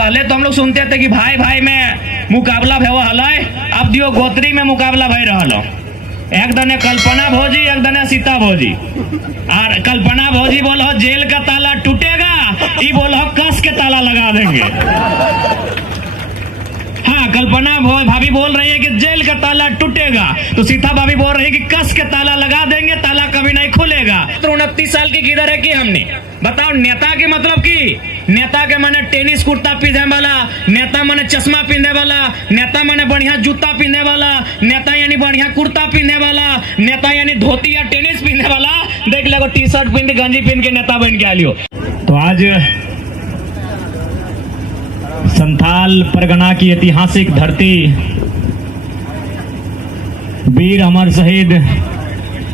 पहले तो हम लोग सुनते थे कि भाई भाई में मुकाबला भय हल, अब दियो गोत्री में मुकाबला भय रहा। एक दने कल्पना भौजी, एक दने सीता भौजी। और कल्पना भौजी बोलो जेल का ताला टूटेगा, ये बोलो कस के ताला लगा देंगे। हाँ, कल्पना भाभी बोल रही है कि जेल का ताला टूटेगा, तो सीता भाभी बोल रही है कि कस के ताला लगा देंगे, ताला कभी नहीं खुलेगा। तो 29 साल की किधर है कि हमने बताओ। नेता के मतलब की नेता के माने टेनिस कुर्ता पहने वाला, नेता माने चश्मा पहने वाला, नेता माने बढ़िया जूता पहने वाला, नेता यानी बढ़िया कुर्ता पहने वाला, नेता यानी धोती या टेनिस पहने वाला। देख लो टी शर्ट पहन के गंजी पहन के नेता बन के आ लियो। तो आज संथाल परगना की ऐतिहासिक धरती, वीर अमर शहीद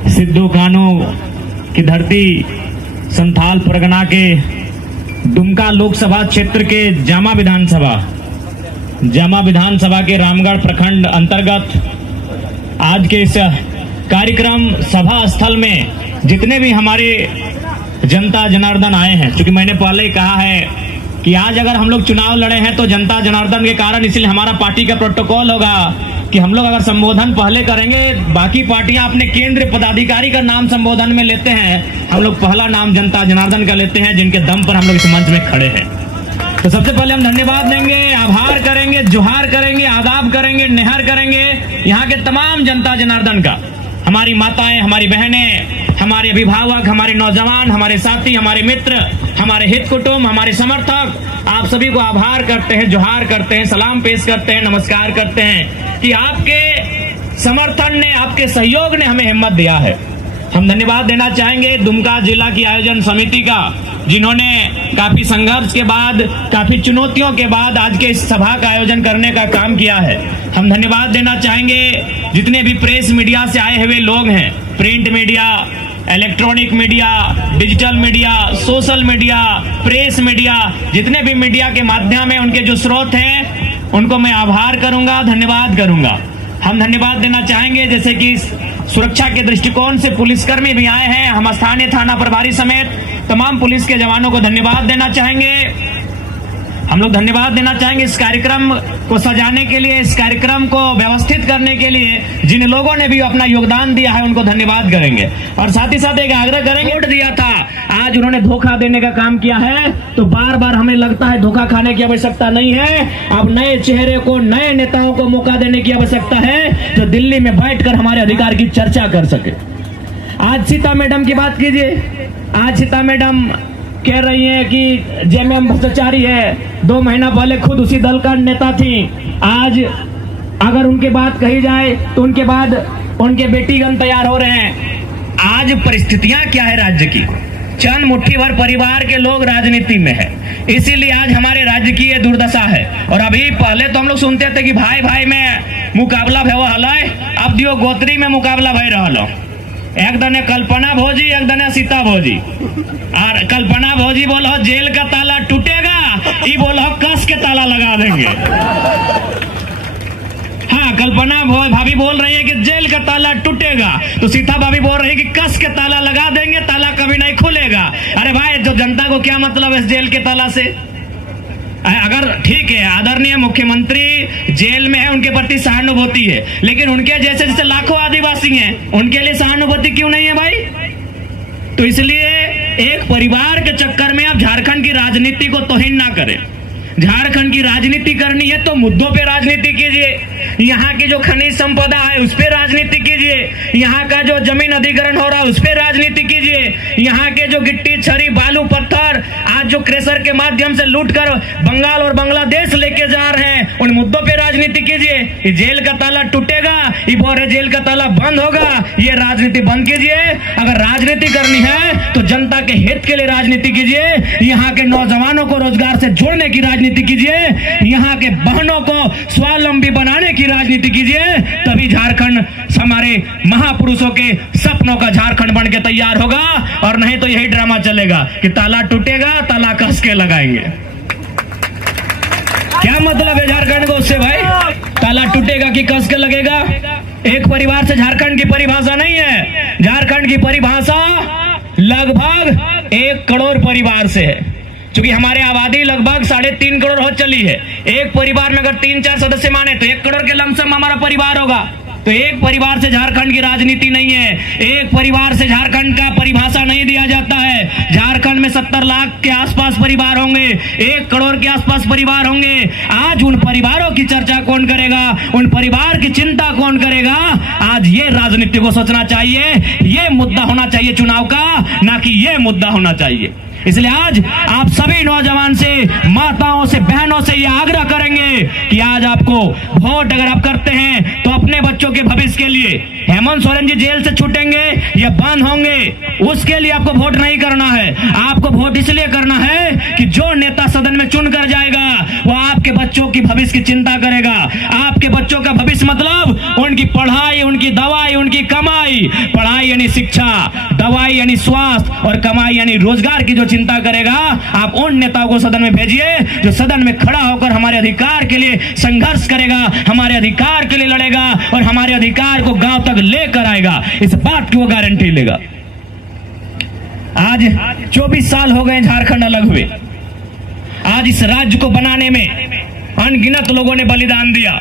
सिद्धू कान्हू की धरती, संथाल परगना के दुमका लोकसभा क्षेत्र के जामा विधानसभा के रामगढ़ प्रखंड अंतर्गत आज के इस कार्यक्रम सभा स्थल में जितने भी हमारे जनता जनार्दन आए हैं, क्योंकि मैंने पहले ही कहा है कि आज अगर हम लोग चुनाव लड़े हैं तो जनता जनार्दन के कारण, इसलिए हमारा पार्टी का प्रोटोकॉल होगा कि हम लोग अगर संबोधन पहले करेंगे, बाकी पार्टियां अपने केंद्र पदाधिकारी का नाम संबोधन में लेते हैं, हम लोग पहला नाम जनता जनार्दन का लेते हैं, जिनके दम पर हम लोग इस मंच में खड़े हैं। तो सबसे पहले हम धन्यवाद देंगे, आभार करेंगे, जोहार करेंगे, आदाब करेंगे, निहार करेंगे यहाँ के तमाम जनता जनार्दन का। हमारी माताएं, हमारी बहनें, हमारे अभिभावक, हमारे नौजवान, हमारे साथी, हमारे मित्र, हमारे हित कुटुंब, हमारे समर्थक, आप सभी को आभार करते हैं, जोहार करते हैं, सलाम पेश करते हैं, नमस्कार करते हैं कि आपके समर्थन ने, आपके सहयोग ने हमें हिम्मत दिया है। हम धन्यवाद देना चाहेंगे दुमका जिला की आयोजन समिति का, जिन्होंने काफी संघर्ष के बाद, काफी चुनौतियों के बाद आज के इस सभा का आयोजन करने का काम किया है। हम धन्यवाद देना चाहेंगे जितने भी प्रेस मीडिया से आए हुए लोग हैं, print media, electronic media, digital media, social media, press media, जितने भी मीडिया के माध्यम है, उनके जो स्रोत हैं, उनको मैं आभार करूंगा, धन्यवाद करूंगा। हम धन्यवाद देना चाहेंगे जैसे कि सुरक्षा के दृष्टिकोण से पुलिसकर्मी भी आए हैं, हम स्थानीय थाना प्रभारी समेत तमाम पुलिस के जवानों को धन्यवाद देना चाहेंगे। हम लोग धन्यवाद देना चाहेंगे इस कार्यक्रम को सजाने के लिए, इस कार्यक्रम को व्यवस्थित करने के लिए जिन लोगों ने भी अपना योगदान दिया है, उनको धन्यवाद करेंगे। और साथ ही साथ एक आग्रह करेंगे, वोट दिया था, आज उन्होंने धोखा देने का काम किया है, तो बार बार हमें लगता है धोखा खाने की आवश्यकता नहीं है। अब नए चेहरे को, नए नेताओं को मौका देने की आवश्यकता है, जो दिल्ली में बैठकर हमारे अधिकार की चर्चा कर सके। आज सीता मैडम की बात कीजिए। आज सीता मैडम कह रही है कि जेएमएम भ्रष्टाचारी है, 2 महीना पहले खुद उसी दल का नेता थी। आज अगर उनकी बात कही जाए तो उनके बाद उनके बेटीगण तैयार हो रहे हैं। आज परिस्थितियां क्या है राज्य की, चंद मुट्ठी भर परिवार के लोग राजनीति में है, इसीलिए आज हमारे राज्य की ये दुर्दशा है। और अभी पहले तो हम लोग सुनते थे कि भाई भाई में मुकाबला भय हल, अब दियो गोत्री में मुकाबला भय रहा। एक दने कल्पना भौजी, एक दने सीता भौजी। और कल्पना भौजी बोलो जेल का ताला टूटेगा, ये बोलो कस के ताला लगा देंगे। हाँ, कल्पना भाभी बोल रही है कि जेल का ताला टूटेगा, तो सीता भाभी बोल रही है कि कस के ताला लगा देंगे, ताला कभी नहीं खुलेगा। अरे भाई, जो जनता को क्या मतलब है इस जेल के ताला से? अगर ठीक है, आदरणीय मुख्यमंत्री जेल में है, उनके प्रति सहानुभूति है, लेकिन उनके जैसे जैसे लाखों आदिवासी हैं, उनके लिए सहानुभूति क्यों नहीं है भाई? तो इसलिए एक परिवार के चक्कर में आप झारखंड की राजनीति को तौहीन ना करें। झारखंड की राजनीति करनी है तो मुद्दों पे राजनीति कीजिए, यहाँ की जो खनिज संपदा है उस पे राजनीति कीजिए, यहाँ का जो जमीन अधिग्रहण हो रहा है उस पे राजनीति कीजिए, यहाँ के जो गिट्टी छरी बालू पत्थर आज जो क्रेशर के माध्यम से लूट कर बंगाल और बांग्लादेश लेके जा रहे हैं, उन मुद्दों पे राजनीति कीजिए। ये जेल का ताला टूटेगा, ये बोल रहे जेल का ताला बंद होगा, ये राजनीति बंद कीजिए। अगर राजनीति करनी है तो जनता के हित के लिए राजनीति कीजिए, यहाँ के नौजवानों को रोजगार से जोड़ने की राजनीति कीजिए, यहाँ के बहनों को स्वावलंबी बनाने की राजनीति कीजिए, तभी झारखंड हमारे महापुरुषों के सपनों का झारखंड बन के तैयार होगा। और नहीं तो यही ड्रामा चलेगा कि ताला टूटेगा, ताला कस के लगाएंगे। क्या मतलब है झारखंड को उससे भाई? ताला टूटेगा कि कस के लगेगा? एक परिवार से झारखंड की परिभाषा नहीं है, झारखंड की परिभाषा लगभग 1 करोड़ परिवार से है। क्योंकि हमारे आबादी लगभग 3.5 करोड़ हो चली है। एक परिवार में अगर 3-4 सदस्य माने तो 1 करोड़ के लमसम हमारा परिवार होगा। तो एक परिवार से झारखंड की राजनीति नहीं है, एक परिवार से झारखंड का परिभाषा नहीं दिया जाता है। झारखंड में 70 लाख के आसपास परिवार होंगे, 1 करोड़ के आसपास परिवार होंगे। आज उन परिवारों की चर्चा कौन करेगा, उन परिवार की चिंता कौन करेगा? आज ये राजनीति को सोचना चाहिए, ये मुद्दा होना चाहिए चुनाव का, ना कि ये मुद्दा होना चाहिए। इसलिए आज आप सभी नौजवान से, माताओं से, बहनों से ये आग्रह करेंगे कि आज आपको वोट अगर आप करते हैं तो अपने बच्चों के भविष्य के लिए, हेमंत सोरेन जी जेल से छूटेंगे या बंद होंगे, उसके लिए आपको वोट नहीं करना है। आपको वोट इसलिए करना है कि जो नेता सदन में चुन कर जाएगा वो आपके बच्चों की भविष्य की चिंता करेगा। आपके बच्चों का भविष्य मतलब उनकी पढ़ाई, उनकी दवाई, उनकी कमाई। पढ़ाई यानी शिक्षा, दवाई यानी स्वास्थ्य और कमाई यानी रोजगार की जो चिंता करेगा। आप उन नेताओं को सदन में भेजिए जो सदन में खड़ा होकर हमारे अधिकार के लिए संघर्ष करेगा, हमारे अधिकार के लिए लड़ेगा और हमारे अधिकार को गांव तक लेकर आएगा। इस बात की वो गारंटी लेगा। आज 24 साल हो गए झारखंड अलग हुए। आज इस राज्य को बनाने में अनगिनत लोगों ने बलिदान दिया।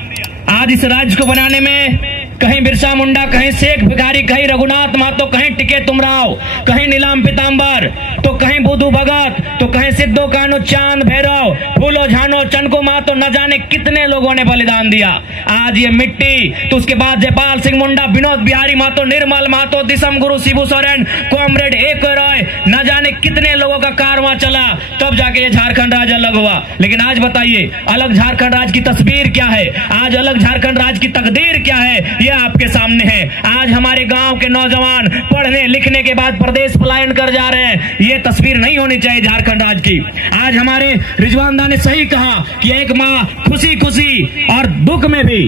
आज इस राज्य को बनाने में कहीं बिरसा मुंडा, कहीं शेख भिखारी, कहीं रघुनाथ महतो, कहीं टिके तुमराव, कहीं नीलाम पीताम्बर, तो कहीं बुधू भगत, तो कहीं सिद्धो कानो, चांद भैरव, फूलो झानो, चनको महतो, न जाने कितने लोगों ने बलिदान दिया। आज ये मिट्टी, तो उसके बाद जयपाल सिंह मुंडा, विनोद बिहारी महतो, निर्मल महतो, दिसम गुरु, शिबू सोरेन, कॉमरेड एक रॉय, न जाने कितने लोगों का कारवां चला, तब जाके ये झारखंड राज्य अलग हुआ। लेकिन आज बताइए, अलग झारखंड राज्य की तस्वीर क्या है? आज अलग झारखंड राज्य की तकदीर क्या है? ये आपके सामने है। आज हमारे गांव के नौजवान पढ़ने लिखने के बाद प्रदेश पलायन कर जा रहे हैं। ये तस्वीर नहीं होनी चाहिए झारखंड राज्य की। आज हमारे रिजवान दा ने सही कहा कि एक माँ खुशी खुशी और दुख में भी,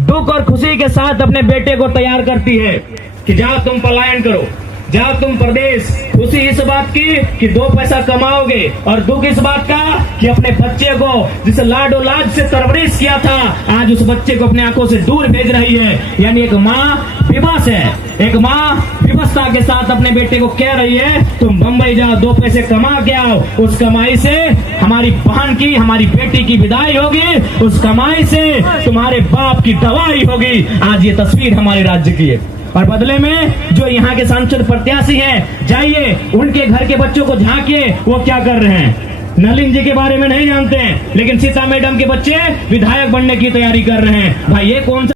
दुख और खुशी के साथ अपने बेटे को तैयार करती है कि जाओ तुम पलायन करो, जाओ तुम प्रदेश। खुशी इस बात की कि 2 पैसा कमाओगे, और दुख इस बात का कि अपने बच्चे को जिसे लाडो लाज से परवरिश किया था, आज उस बच्चे को अपने आंखों से दूर भेज रही है। यानी एक माँ विवश है, एक माँ विवशता के साथ अपने बेटे को कह रही है तुम बंबई जाओ, 2 पैसे कमा के आओ। उस कमाई से हमारी बहन की, हमारी बेटी की विदाई होगी, उस कमाई से तुम्हारे बाप की दवाई होगी। आज ये तस्वीर हमारे राज्य की है। और बदले में जो यहाँ के सांसद प्रत्याशी हैं, जाइए उनके घर के बच्चों को झांकिए, वो क्या कर रहे हैं। नलिन जी के बारे में नहीं जानते हैं, लेकिन सीता मैडम के बच्चे विधायक बनने की तैयारी कर रहे हैं। भाई ये कौन सा